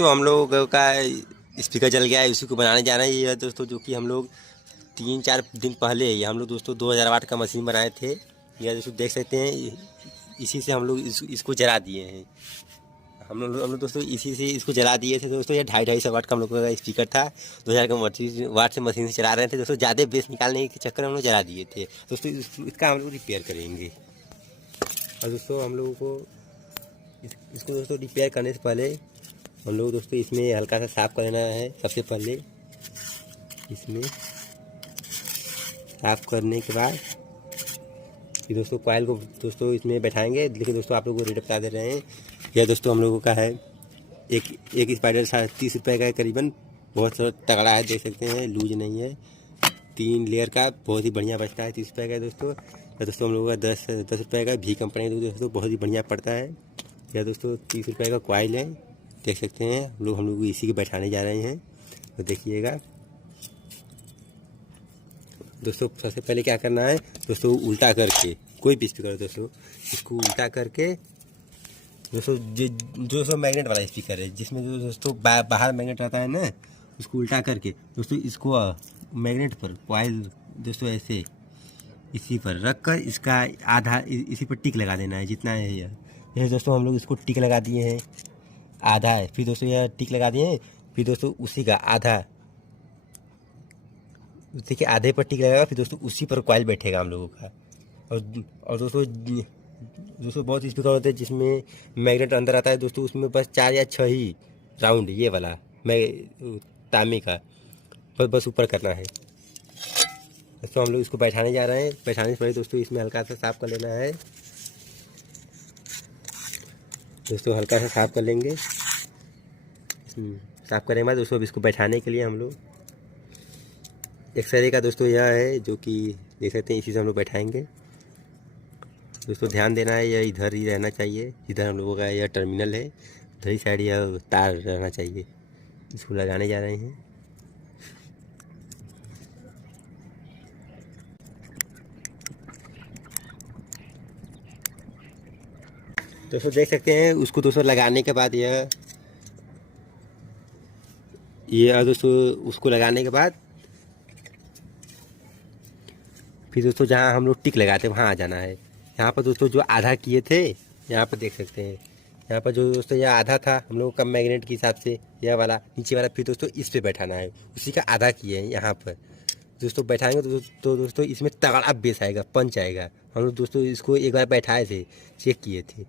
दोस्तों हम लोग का स्पीकर जल गया है, उसी को बनाने जा रहे हैं। ये दोस्तों जो कि हम लोग 3-4 दिन पहले ये हम लोग दोस्तों 2000 वाट का मशीन बनाए थे। यह दोस्तों देख सकते हैं, इसी से हम लोग इसको जला दिए हैं। हम लोग दोस्तों इसी से इसको जला दिए थे दोस्तों। ये 250 वाट का हम लोग का स्पीकर था। 2000 का वाट से मशीन से चला रहे थे दोस्तों। ज़्यादा बेस निकालने के चक्कर में हम लोग जला दिए थे दोस्तों। इसका हम लोग रिपेयर करेंगे। और दोस्तों हम लोगों को इसको दोस्तों रिपेयर करने से पहले हम लोग दोस्तों इसमें हल्का सा साफ़ कर लेना है। सबसे पहले इसमें साफ़ करने के बाद फिर दोस्तों कॉइल को दोस्तों इसमें बैठाएंगे। लेकिन दोस्तों आप लोगों को रेट बता दे रहे हैं। यह दोस्तों हम लोगों का है एक स्पाइडर 30 रुपये का है करीबन। बहुत तगड़ा है, देख सकते हैं, लूज नहीं है। 3 लेयर का बहुत ही बढ़िया बचता है। 30 रुपये का है दोस्तों। या दोस्तों हम लोगों का 10 रुपये का भी कंपनी का दोस्तों बहुत ही बढ़िया पड़ता है। यह दोस्तों 30 रुपये का कॉइल है, देख सकते हैं। हम लोग इसी के बैठाने जा रहे हैं, तो देखिएगा दोस्तों। सबसे पहले क्या करना है दोस्तों, उल्टा करके कोई भी स्पीकर दोस्तों इसको उल्टा करके दोस्तों जो मैग्नेट वाला स्पीकर है जिसमें दोस्तों बाहर मैग्नेट रहता है ना, उसको उल्टा करके दोस्तों इसको मैग्नेट पर कॉइल दोस्तों ऐसे इसी पर रख कर इसका आधा इसी पर टिक लगा देना है। जितना है यह दोस्तों हम लोग इसको टिक लगा दिए हैं, आधा है। फिर दोस्तों यह टिक लगा दिए हैं। फिर दोस्तों उसी का आधा, उसी के आधे पर टिक लगेगा। फिर दोस्तों उसी पर कॉइल बैठेगा हम लोगों का। और दोस्तों बहुत स्पीकर होते हैं जिसमें मैग्नेट अंदर आता है दोस्तों। उसमें बस 4 या 6 ही राउंड ये वाला तांबे का बस ऊपर करना है दोस्तों। हम लोग इसको बैठाने जा रहे हैं। बैठाने से पहले दोस्तों इसमें हल्का सा साफ़ कर लेना है दोस्तों। हल्का सा साफ़ कर लेंगे। साफ़ करने के बाद दोस्तों अब इसको बैठाने के लिए हम लोग एक्सरे का दोस्तों यह है जो कि देख सकते हैं, इसी से हम लोग बैठाएंगे दोस्तों। ध्यान देना है, यह इधर ही रहना चाहिए। इधर हम लोगों का यह टर्मिनल है, उधर ही साइड यह तार रहना चाहिए। इसको लगाने जा रहे हैं। दोस्तों देख सकते हैं उसको दोस्तों लगाने के बाद ये दोस्तों उसको लगाने के बाद फिर दोस्तों जहाँ हम लोग टिक लगाते हैं वहाँ आ जाना है। यहाँ पर दोस्तों जो आधा किए थे, यहाँ पर देख सकते हैं, यहाँ पर जो दोस्तों यह आधा था हम लोगों का मैग्नेट के हिसाब से, यह वाला नीचे वाला फिर दोस्तों इस पे बैठाना है। उसी का आधा किए हैं यहाँ पर दोस्तों। बैठाएंगे तो दोस्तों इसमें तगड़ा बेस आएगा, पंच आएगा। हम लोग दोस्तों इसको एक बार बैठाए थे, चेक किए थे।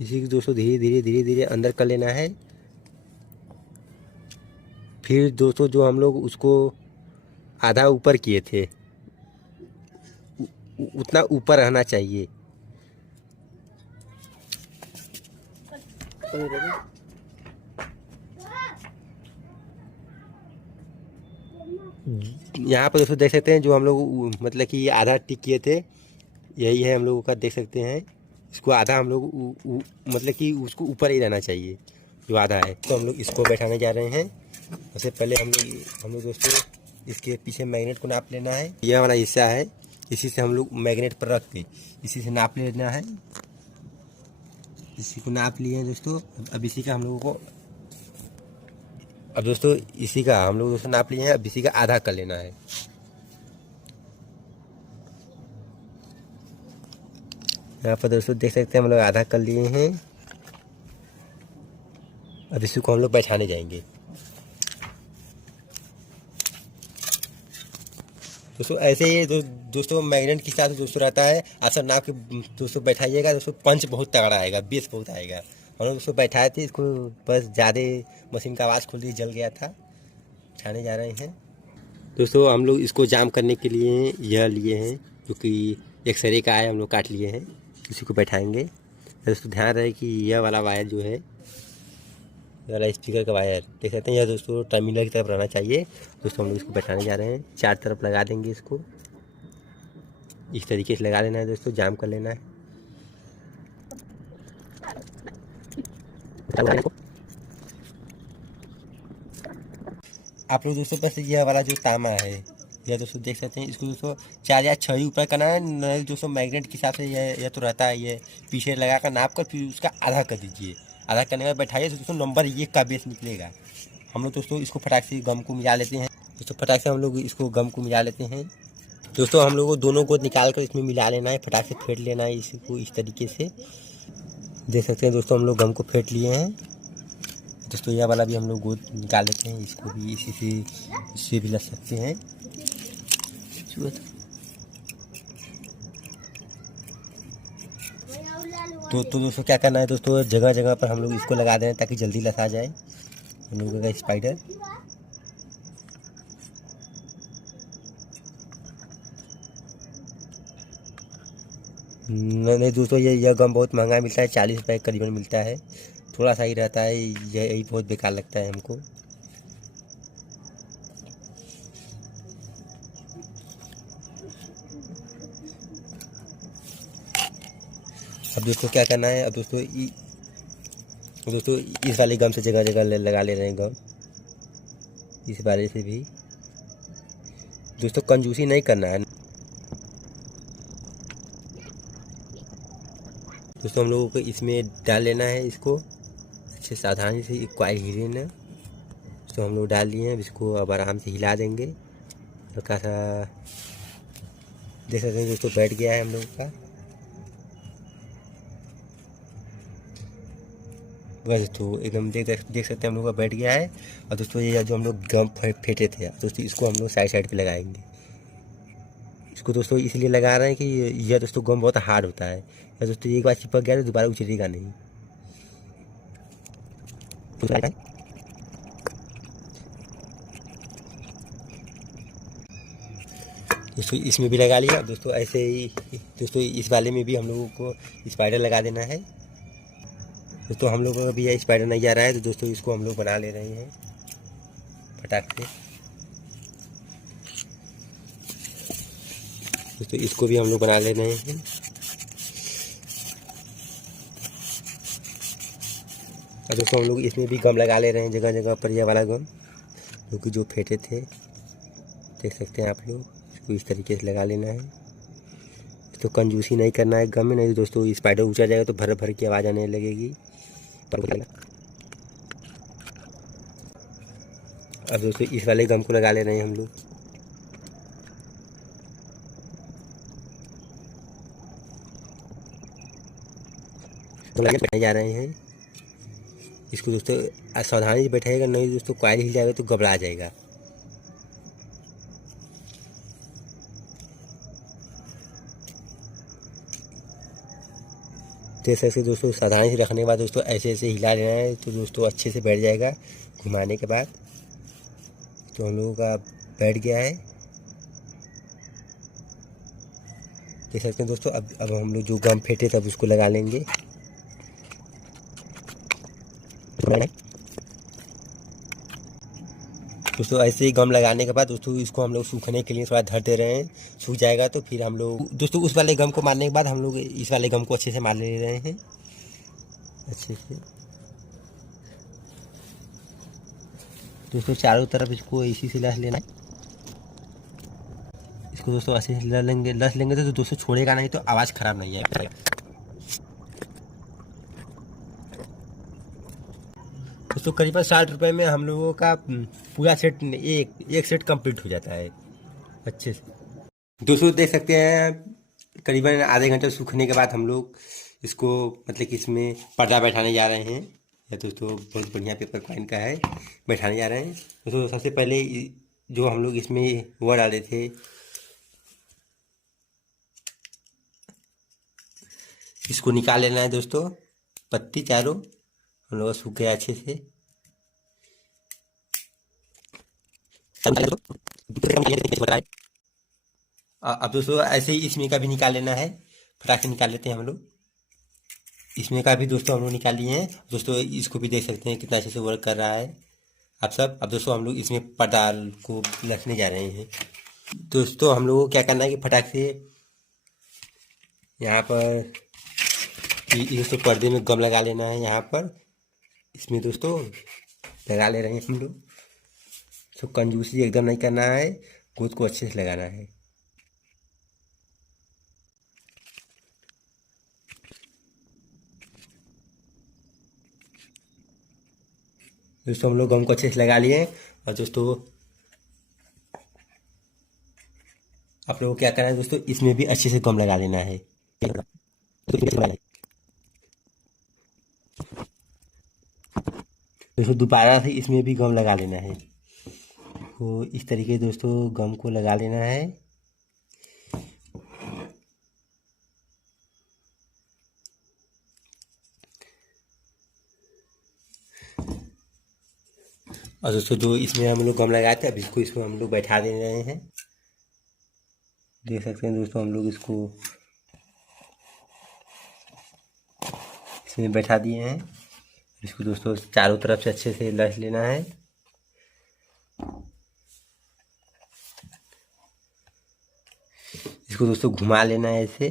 इसी को दोस्तों धीरे धीरे धीरे धीरे अंदर कर लेना है। फिर दोस्तों जो हम लोग उसको आधा ऊपर किए थे उतना ऊपर रहना चाहिए। यहाँ पर दोस्तों देख सकते हैं जो हम लोग मतलब कि आधा टिक किए थे, यही है हम लोगों का, देख सकते हैं। इसको आधा हम लोग मतलब कि उसको ऊपर ही रहना चाहिए जो आधा है। तो हम लोग इसको बैठाने जा रहे हैं। उससे पहले हम लोग दोस्तों इसके पीछे मैग्नेट को नाप लेना है। यह वाला हिस्सा है, इसी से हम लोग मैग्नेट पर रख के इसी से नाप लेना है। इसी को नाप लिए हैं दोस्तों। अब इसी का हम लोगों को इसी का हम लोग दोस्तों नाप लिए हैं। अब इसी का आधा कर लेना है। यहाँ पर दोस्तों देख सकते हैं हम लोग आधा कर लिए हैं। अब इसी को हम लोग बैठाने जाएंगे दोस्तों। ऐसे ही दोस्तों मैग्नेट के साथ दोस्तों रहता है। आप सब नाप के दोस्तों बैठाइएगा दोस्तों। पंच बहुत तगड़ा आएगा, बेस बहुत आएगा। हम लोग दोस्तों बैठाए थे इसको, बस ज़्यादा मशीन का आवाज़ खुल दी, जल गया था। बैठाने जा रहे हैं दोस्तों। हम लोग इसको जाम करने के लिए यह लिए हैं जो कि एक्सरे का है, हम लोग काट लिए हैं। इसी को बैठाएंगे दोस्तों। ध्यान रहे कि यह वाला वायर जो है, यह वाला स्पीकर का वायर देख सकते हैं, यह दोस्तों टर्मिनल की तरफ रहना चाहिए दोस्तों। हम लोग इसको बैठाने जा रहे हैं। 4 तरफ लगा देंगे इसको, इस तरीके से लगा लेना है दोस्तों। जाम कर लेना है। आप लोग दोस्तों बस यह वाला जो तांबा है, यह दोस्तों देख सकते हैं, इसको दोस्तों 4 या 6 ही ऊपर करना है दोस्तों। मैग्नेट के हिसाब से यह तो रहता है, ये पीछे लगा कर नाप कर फिर उसका आधा कर दीजिए। आधा करने के बाद बैठाइए तो दोस्तों नंबर 1 का बेस निकलेगा। हम लोग दोस्तों इसको फटाक से गम को मिला लेते हैं। दोस्तों फटाक से हम लोग इसको गम को मिला लेते हैं। दोस्तों हम लोग को दोनों को निकाल कर इसमें मिला लेना है, फटाक से फेंट लेना है इसको इस तरीके से। देख सकते हैं दोस्तों हम लोग गम को फेंट लिए हैं। दोस्तों यह वाला भी हम लोग गोद निकाल लेते हैं, इसको भी इससे भी लग सकते हैं। तो दोस्तों क्या करना है दोस्तों, जगह जगह पर हम लोग इसको लगा दें ताकि जल्दी लसा जाए हम लोगों का स्पाइडर। नहीं दोस्तों, यह गम बहुत महंगा मिलता है, 40 रुपये करीबन मिलता है। थोड़ा सा ही रहता है, यही बहुत बेकार लगता है हमको। अब दोस्तों क्या करना है, अब दोस्तों इस वाले गम से जगह जगह लगा ले रहे हैं गम, इस वाले से भी। दोस्तों कंजूसी नहीं करना है दोस्तों, हम लोगों को इसमें डाल लेना है इसको अच्छे सावधानी से। एक क्वाइल हीरेन है तो हम लोग डाल लिए हैं। इसको अब आराम से हिला देंगे हल्का सा। देख सकते हैं दोस्तों बैठ गया है हम लोगों का। बस तो एकदम देख सकते हैं हम लोग का बैठ गया है। और दोस्तों ये जो हम लोग गम फेंटे थे दोस्तों, इसको हम लोग साइड साइड पे लगाएंगे। इसको दोस्तों इसलिए लगा रहे हैं कि यह दोस्तों गम बहुत हार्ड होता है, या दोस्तों एक बार चिपक गया तो दोबारा उछलेगा नहीं। दोस्तों इसमें भी लगा लिया। दोस्तों ऐसे ही दोस्तों इस वाले में भी हम लोगों को स्पाइडर लगा देना है। दोस्तों हम लोगों का भी यह स्पाइडर नहीं आ रहा है तो दोस्तों इसको हम लोग बना ले रहे हैं फटाक से। दोस्तों इसको भी हम लोग बना ले रहे हैं। और दोस्तों हम लोग इसमें भी गम लगा ले रहे हैं जगह जगह पर, यह वाला गम जो फेंटे थे। देख सकते हैं आप लोग, इसको इस तरीके से लगा लेना है। तो कंजूसी नहीं करना है गम में, नहीं तो दोस्तों स्पाइडर ऊंचा जाएगा तो भर भर की आवाज़ आने लगेगी। अब दोस्तों इस वाले गम को लगा ले रहे हैं हम लोग। तो बैठने जा रहे हैं इसको दोस्तों, सावधानी से बैठाएगा, नहीं दोस्तों कॉइल हिल जाएगा तो घबरा जाएगा। जैसे ऐसे दोस्तों सावधानी से रखने के बाद दोस्तों ऐसे ऐसे हिला लेना है तो दोस्तों अच्छे से बैठ जाएगा। घुमाने के बाद तो हम लोगों का बैठ गया है। देख सकते हैं दोस्तों, अब हम लोग जो गम फेंटे तब उसको लगा लेंगे। दोस्तों ऐसे ही गम लगाने के बाद दोस्तों इसको हम लोग सूखने के लिए थोड़ा धर दे रहे हैं। सूख जाएगा तो फिर हम लोग दोस्तों उस वाले गम को मारने के बाद हम लोग इस वाले गम को अच्छे से मार ले रहे हैं अच्छे से। दोस्तों चारों तरफ इसको इसी से लस लेना है। इसको दोस्तों अच्छे से लस लेंगे तो दोस्तों छोड़ेगा नहीं, तो आवाज़ ख़राब नहीं है। दोस्तों करीबन 60 रुपये में हम लोगों का पूरा सेट एक सेट कंप्लीट हो जाता है अच्छे से। दोस्तों देख सकते हैं करीबन आधे घंटे सूखने के बाद हम लोग इसको मतलब कि इसमें पर्दा बैठाने जा रहे हैं। या दोस्तों बहुत बढ़िया पेपर कॉइन का है, बैठाने जा रहे हैं। दोस्तों सबसे पहले जो हम लोग इसमें वो डाले थे, इसको निकाल लेना है दोस्तों। पत्ती चारों हम लोग सूख गया अच्छे से। अब दोस्तों ऐसे ही इसमें का भी निकाल लेना है, फटाक से निकाल लेते हैं हम लोग। इसमें का भी दोस्तों हम लोग निकाल लिए हैं। दोस्तों इसको भी देख सकते हैं कितना अच्छे से वर्क कर रहा है आप सब। अब दोस्तों हम लोग इसमें पर्दा को रखने जा रहे हैं। दोस्तों हम लोगों को क्या करना है कि फटाक से यहाँ पर दोस्तों पर्दे में गम लगा लेना है। यहाँ पर इसमें दोस्तों लगा ले रहे हैं हम लोग। तो कंजूसी एकदम नहीं करना है, गोद को अच्छे से लगाना है। दोस्तों हम लोग गम को अच्छे से लगा लिए। और दोस्तों आप लोगों को क्या करना है दोस्तों, इसमें भी अच्छे से गम लगा लेना है। दोस्तों दोबारा से इसमें भी गम लगा लेना है। तो इस तरीके दोस्तों गम को लगा लेना है। और दोस्तों जो इसमें हम लोग गम लगाए थे, अब इसको हम लोग बैठा दे रहे हैं। देख सकते हैं दोस्तों हम लोग इसको इसमें बैठा दिए हैं। इसको दोस्तों चारों तरफ से अच्छे से लस लेना है। इसको दोस्तों घुमा लेना है ऐसे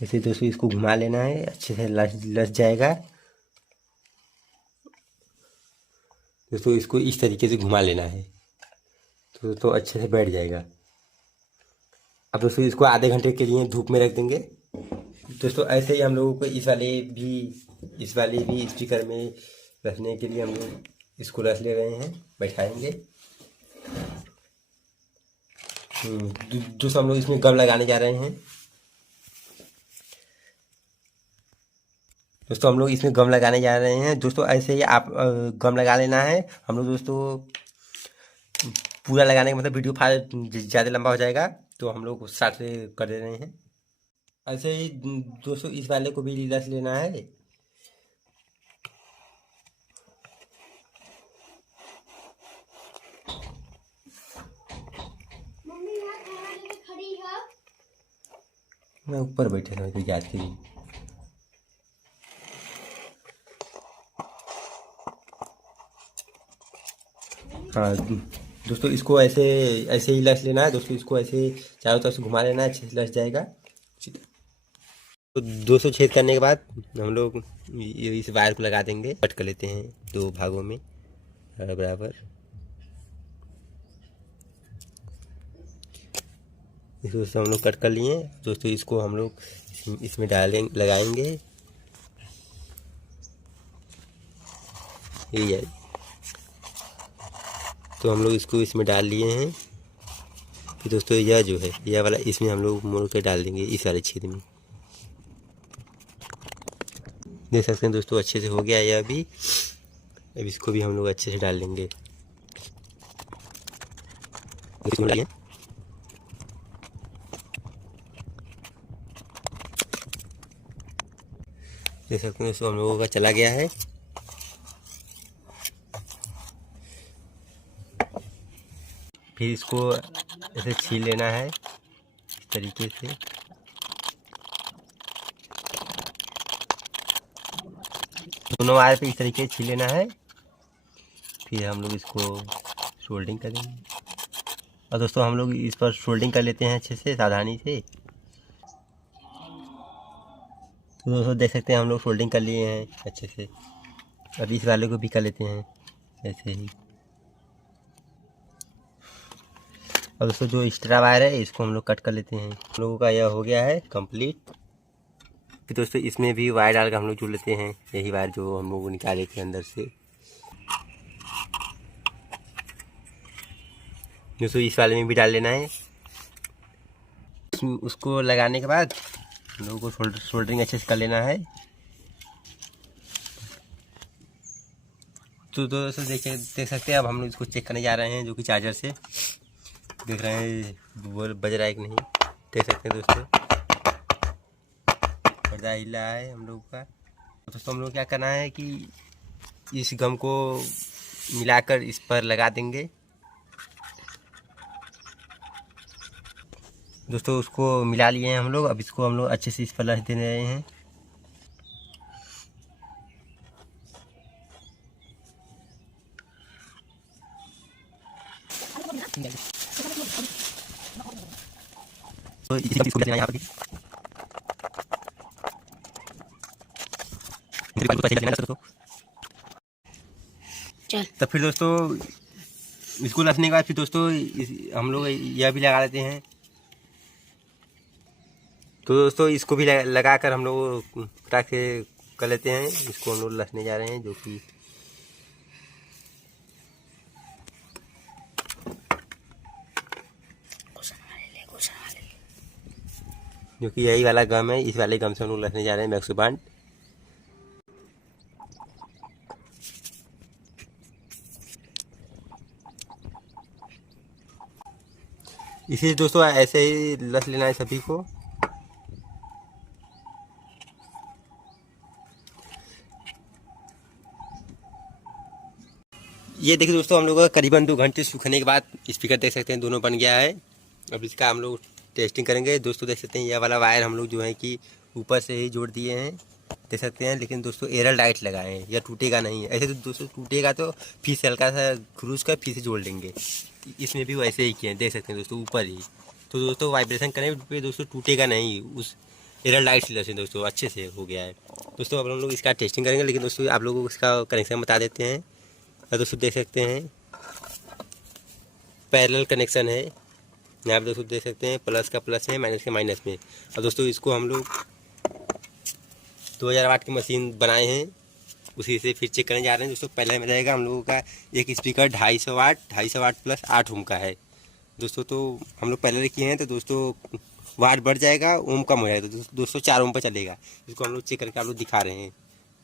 ऐसे दोस्तों इसको घुमा लेना है, अच्छे से लस जाएगा। दोस्तों इसको इस तरीके से घुमा लेना है तो दोस्तों अच्छे से बैठ जाएगा। अब दोस्तों इसको आधे घंटे के लिए धूप में रख देंगे। दोस्तों ऐसे ही हम लोगों को इस वाले भी स्टिकर में रखने के लिए हम लोग इसको रख ले रहे हैं, बैठाएंगे। दोस्तों हम लोग इसमें गम लगाने जा रहे हैं। दोस्तों हम लोग इसमें गम लगाने जा रहे हैं। दोस्तों ऐसे ही आप गम लगा लेना है। हम लोग दोस्तों पूरा लगाने का मतलब वीडियो फाइल ज़्यादा लंबा हो जाएगा, तो हम लोग स्टार्ट से कर दे रहे हैं। ऐसे ही दोस्तों इस वाले को भी रस लेना है। मम्मी यहाँ खाना लेके खड़ी है। मैं ऊपर बैठे था तो याद करी। हाँ दोस्तों इसको ऐसे ही लस लेना है। दोस्तों इसको ऐसे चारों तरफ से घुमा लेना है, अच्छे से लस जाएगा। तो 200 छेद करने के बाद हम लोग इस वायर को लगा देंगे। कट कर लेते हैं 2 भागों में बराबर। इसको दोस्तों हम लोग कट कर लिए। दोस्तों इसको हम लोग इसमें लगाएंगे। ये तो हम लोग इसको इसमें डाल लिए हैं। फिर दोस्तों यह जो है यह वाला इसमें हम लोग मोड़ के डाल देंगे इस वाले छेद में। देख सकते हैं दोस्तों अच्छे से हो गया यह भी। अब इसको भी हम लोग अच्छे से डाल लेंगे। देख सकते हैं दोस्तों हम लोगों का चला गया है। फिर इसको ऐसे छील लेना है इस तरीके से। दोनों वायर पे इस तरीके से छील लेना है। फिर हम लोग इसको सोल्डिंग करेंगे। और दोस्तों हम लोग इस पर सोल्डिंग कर लेते हैं अच्छे से, सावधानी से। तो दोस्तों देख सकते हैं हम लोग सोल्डिंग कर लिए हैं अच्छे से। और इस वाले को भी कर लेते हैं ऐसे ही। और दोस्तों जो एक्स्ट्रा वायर है इसको हम लोग कट कर लेते हैं। हम लोगों का यह हो गया है कंप्लीट। फिर दोस्तों इसमें भी वायर डाल कर हम लोग जुड़ लेते हैं, यही वायर जो हम लोग निकाले थे अंदर से। दोस्तों इस वाले में भी डाल लेना है। उसको लगाने के बाद हम लोगों को सोल्डरिंग अच्छे से कर लेना है। तो दोस्तों देख सकते हैं अब हम लोग इसको चेक करने जा रहे हैं, जो कि चार्जर से देख रहे हैं वो बज रहा है कि नहीं। देख सकते हैं दोस्तों पर्दा हिला है हम लोग का। दोस्तों हम लोग क्या करना है कि इस गम को मिलाकर इस पर लगा देंगे। दोस्तों उसको मिला लिए हैं हम लोग। अब इसको हम लोग अच्छे से इस पर लग दे रहे हैं। तो इसको देना यहाँ पर तो फिर दोस्तों इसको रखने के बाद फिर दोस्तों हम लोग यह भी लगा लेते हैं। तो दोस्तों इसको भी लगा कर हम लोग फटाक से कर लेते हैं। इसको हम लोग लसने जा रहे हैं, जो कि यही वाला गम है। इस वाले गम से हम लोग लसने जा रहे हैं मैक्सोबांड। इसी दोस्तों ऐसे ही लस लेना है सभी को। ये देखिए दोस्तों, हम लोग का करीबन 2 घंटे सूखने के बाद स्पीकर देख सकते हैं दोनों बन गया है। अब इसका हम लोग टेस्टिंग करेंगे। दोस्तों देख सकते हैं ये वाला वायर हम लोग जो है कि ऊपर से ही जोड़ दिए हैं, देख सकते हैं। लेकिन दोस्तों एयर लाइट लगाए हैं, यह टूटेगा नहीं है। ऐसे तो दोस्तों टूटेगा तो फिर से हल्का सा खुरूज कर फिर से जोड़ लेंगे। इसमें भी वैसे ही किए हैं, देख सकते हैं दोस्तों ऊपर ही। तो दोस्तों वाइब्रेशन करें पे दोस्तों टूटेगा नहीं, उस एयर लाइट से दोस्तों अच्छे से हो गया है। दोस्तों अब हम लोग इसका टेस्टिंग करेंगे। लेकिन दोस्तों आप लोगों को इसका कनेक्शन बता देते हैं। दोस्तों देख सकते हैं पैरेलल कनेक्शन है। यहाँ पे दोस्तों देख सकते हैं प्लस का प्लस है, माइनस का माइनस में। और दोस्तों इसको हम लोग 2000 वाट की मशीन बनाए हैं, उसी से फिर चेक करने जा रहे हैं। दोस्तों पहले में रहेगा हम लोगों का एक स्पीकर 250 वाट प्लस 8 ओम का है दोस्तों। तो हम लोग पहले किए हैं तो दोस्तों वाट बढ़ जाएगा, ओम कम हो जाएगा। तो दोस्तों 4 ओम पर चलेगा। इसको हम लोग चेक करके आप लोग दिखा रहे हैं,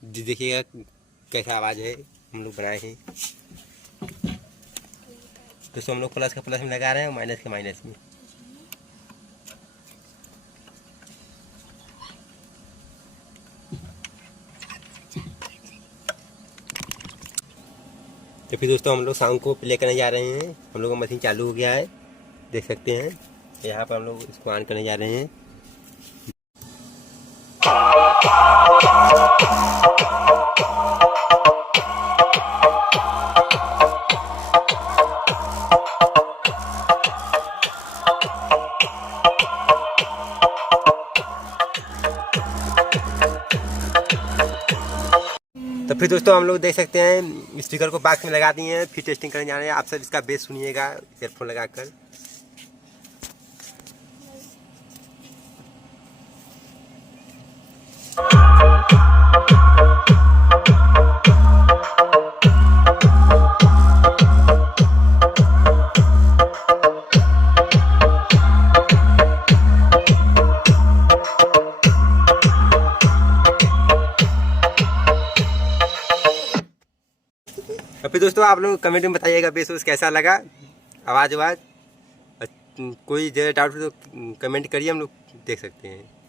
देखिएगा कैसा आवाज़ है हम लोग बनाए हैं। दोस्तों हम लोग प्लस का प्लस में लगा रहे हैं, माइनस के माइनस में। तो फिर दोस्तों हम लोग साउंड को प्ले करने जा रहे हैं। हम लोग का मशीन चालू हो गया है, देख सकते हैं। यहाँ पर हम लोग इसको ऑन करने जा रहे हैं। तो फिर दोस्तों हम लोग देख सकते हैं स्पीकर को बॉक्स में लगा दिए हैं। फिर टेस्टिंग करने जा रहे हैं। आप सब इसका बेस सुनिएगा ईयरफोन लगाकर। और फिर दोस्तों आप लोग कमेंट में बताइएगा बेस उस कैसा लगा, आवाज़। कोई ज़्यादा डाउट हो तो कमेंट करिए, हम लोग देख सकते हैं।